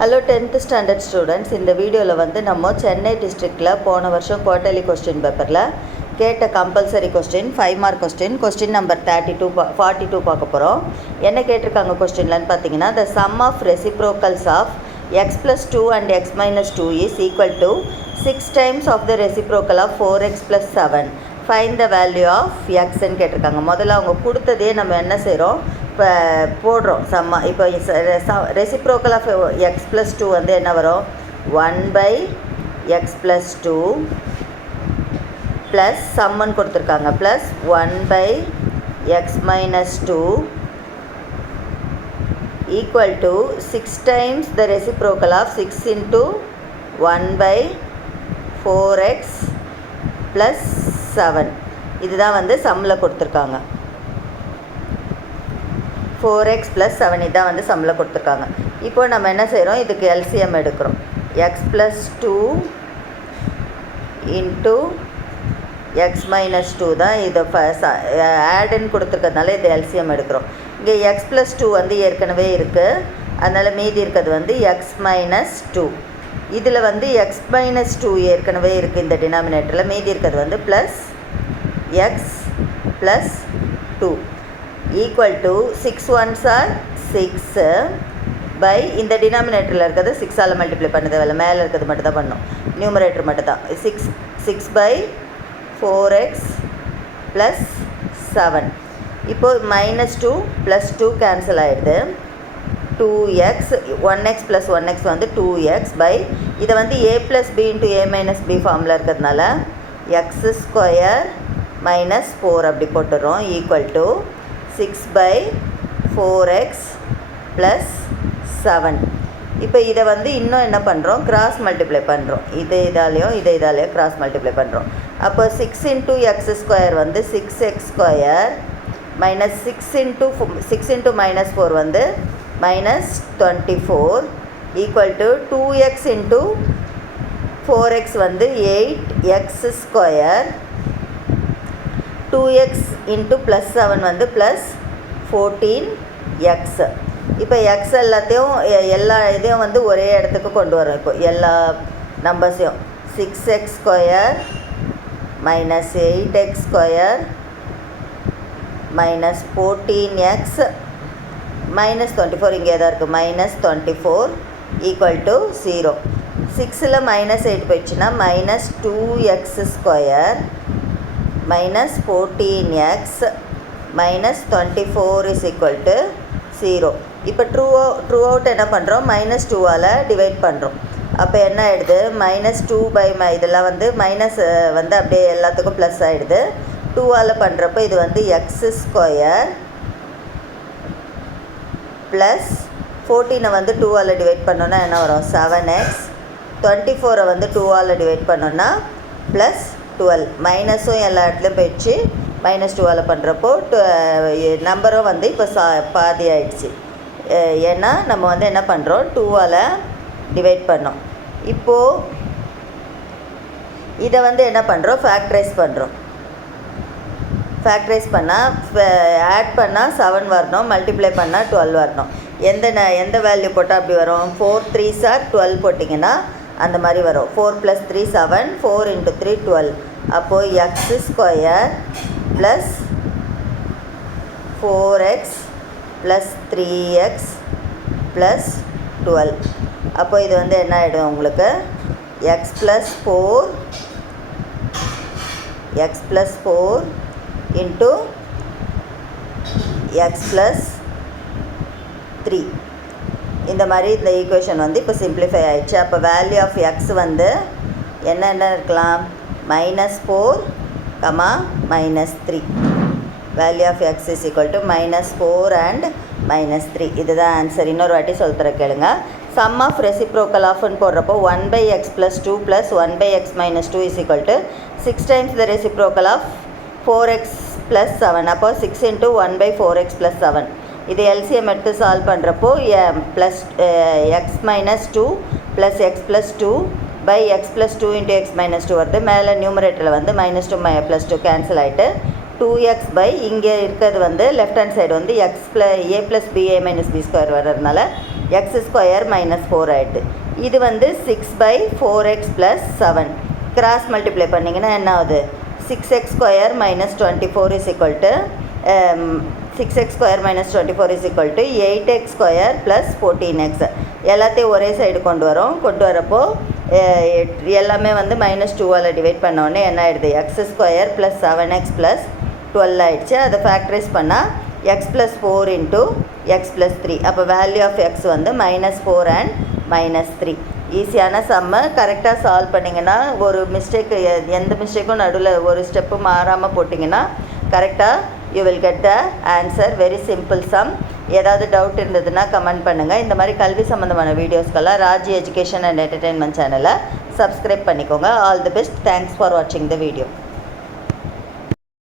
Hello 10th standard students. இந்த வீடியோவில் வந்து நம்ம சென்னை டிஸ்ட்ரிக்டில் போன வருஷம் குவார்ட்டர்லி கொஸ்டின் பேப்பரில் கேட்ட compulsory question 5 mark question number 42 பார்க்க போகிறோம். என்ன கேட்டிருக்காங்க கொஸ்டின்லன்னு பார்த்தீங்கன்னா, the sum of reciprocals of x plus 2 and x minus 2 is equal to 6 times of the reciprocal of 4x plus 7. Find the value of xன்னு கேட்டிருக்காங்க. முதல்ல அவங்க கொடுத்ததே நம்ம என்ன செய்கிறோம், இப்போ போடுறோம் சம்மா. இப்போ ரெசிப்ரோக்கல் ஆஃப் x plus 2 வந்து என்ன வரும், 1/x plus 2 ப்ளஸ் சம்மன் கொடுத்துருக்காங்க plus 1/x minus 2 equal to 6 times the reciprocal of 6 into 1/4x plus 7. இதுதான் வந்து சம்மில் கொடுத்துருக்காங்க. 4x plus 7 இதுதான் வந்து சம்மில் கொடுத்துருக்காங்க. இப்போ நம்ம என்ன செய்கிறோம், இதுக்கு எல்சிஎம் எடுக்கிறோம். x plus 2 into x minus 2 தான் இது ஆடுன்னு கொடுத்துருக்கிறதுனால இது எல்சிஎம் எடுக்கிறோம். இங்கே x plus 2 வந்து ஏற்கனவே இருக்குது, அதனால் மீதி இருக்கிறது வந்து x minus 2. இதில் வந்து x minus 2 ஏற்கனவே இருக்குது இந்த டினாமினேட்டரில், மீதி இருக்கிறது வந்து plus x plus 2 equal to 6 1s are 6 by இந்த டினாமினேட்டரில் இருக்கிறது 6ஆல் மல்டிப்ளை பண்ண தேவையில்ல, மேலே இருக்கிறது மட்டும் தான் பண்ணணும், நியூமரேட்டர் மட்டும் தான். 6/4x plus 7. இப்போது -2 + 2 கேன்சல் ஆகிடுது. 2x 1x + 1x வந்து 2x பை இதை வந்து a + b × a - b ஃபார்மில் இருக்கிறதுனால x² - 4 அப்படி போட்டுறோம் ஈக்குவல் டு 6/4x + 7. இப்போ இதை வந்து இன்னும் என்ன பண்ணுறோம், கிராஸ் மல்டிப்ளை பண்ணுறோம். இதாலேயும் கிராஸ் மல்டிப்ளை பண்ணுறோம். அப்போ 6 × x² வந்து 6x² -6 × -4 வந்து -24 ஈக்குவல் டு 2x × 4x வந்து 8x², 2x × +7 வந்து +14x. இப்போ x எல்லாத்தையும் எல்லா இதையும் வந்து ஒரே இடத்துக்கு கொண்டு வரோம். இப்போ எல்லா நம்பர்ஸையும் 6x² -8x² -14x -24 இங்கே தான் இருக்குது, -24 ஈக்குவல் டு 0. 6ல் -8 போயிடுச்சுன்னா -2x² -14x -24 is equal to 0. இப்போ ட்ரூ அவுட் என்ன பண்ணுறோம், -2ஆல் டிவைட் பண்ணுறோம். அப்போ என்ன ஆகிடுது, -2 இதெல்லாம் வந்து மைனஸ் வந்து அப்படியே எல்லாத்துக்கும் ப்ளஸ் ஆகிடுது. 2ஆல் பண்ணுறப்போ இது வந்து x² ப்ளஸ் 14 வந்து 2ஆல் டிவைட் பண்ணோன்னா என்ன வரும், 7x. 24 வந்து 2ஆல் டிவைட் பண்ணோன்னா ப்ளஸ் 12. மைனஸும் எல்லா இடத்துலையும் போயிடுச்சு. -2ஆல் பண்ணுறப்போ நம்பரும் வந்து இப்போ பாதி ஆகிடுச்சு. ஏன்னா நம்ம வந்து என்ன பண்ணுறோம், 2ஆல் டிவைட் பண்ணோம். இப்போது இதை வந்து என்ன பண்ணுறோம், ஃபேக்டரைஸ் பண்ணுறோம். ஃபேக்டரைஸ் பண்ணால் ஆட் பண்ணால் 7 வரணும், மல்டிப்ளை பண்ணால் 12 வரணும். எந்த வேல்யூ போட்டால் அப்படி வரும், 4 3s are 12 போட்டிங்கன்னா அந்த மாதிரி வரும். 4 + 3 7, 4 × 3 12. அப்போது x² plus 4x plus 3x plus 12. அப்போ இது வந்து என்ன ஆகிடும் உங்களுக்கு, x + 4 இன்ட்டு x + 3. இந்த மாதிரி இந்த ஈக்குவேஷன் வந்து இப்போ சிம்பிளிஃபை ஆகிடுச்சு. அப்போ வேல்யூ ஆஃப் x வந்து என்னென்ன இருக்கலாம், -4, -3. Value of x is equal to -4 and -3. இதுதான் ஆன்சர். இன்னொரு வாட்டி சொல்கிற கேளுங்க. சம் ஆஃப் ரெசிப்ரோக்கல் ஆஃப்னு போடுறப்போ 1/x + 2 + 1/x - 2 is equal to 6 times the reciprocal of 4x + 7. அப்போ 6 × 1/4x + 7. இது எல்சிஎம் எடுத்து சால்வ் பண்ணுறப்போ plus x - 2 + x + 2 by x + 2 × x - 2 வருது. மேலே நியூமரேட்டரில் வந்து -2 + 2 கேன்சல் ஆகிட்டு 2x பை இங்கே இருக்கிறது வந்து லெஃப்ட் ஹேண்ட் சைடு வந்து a + b a - b² வர்றதுனால எக்ஸ் ஸ்கொயர் மைனஸ் 4 ஆகிடுது. இது வந்து 6/4x + 7 கிராஸ் மல்டிப்ளை பண்ணிங்கன்னா என்ன ஆகுது? 6x square minus 24 is equal to 6x square minus 24 is equal to 8x square plus 14x. எல்லாத்தையும் ஒரே சைடு கொண்டு வரப்போ எல்லாமே வந்து -2ஆல் டிவைட் பண்ணோடனே என்ன ஆகிடுது? X square plus 7x plus 12 ஆகிடுச்சு. அதை ஃபேக்டரைஸ் பண்ணால் X plus 4 into X plus 3. அப்போ வேல்யூ ஆஃப் எக்ஸ் வந்து -4 அண்ட் -3. ஈஸியான சம்மை கரெக்டாக சால்வ் பண்ணிங்கன்னா ஒரு மிஸ்டேக்கு எந்த மிஸ்டேக்கும் நடுவில் ஒரு ஸ்டெப்பு மாறாமல் போட்டிங்கன்னா கரெக்டாக you will get the answer. Very simple some. ஏதாவது டவுட் இருந்ததுன்னா கமெண்ட் பண்ணுங்கள். இந்த மாதிரி கல்வி சம்மந்தமான வீடியோஸ்க்கெல்லாம் ராஜி எஜுகேஷன் அண்ட் என்டர்டெயின்மெண்ட் சேனலை சப்ஸ்கிரைப் பண்ணிக்கோங்க. All the best. Thanks for வாட்சிங் த வீடியோ.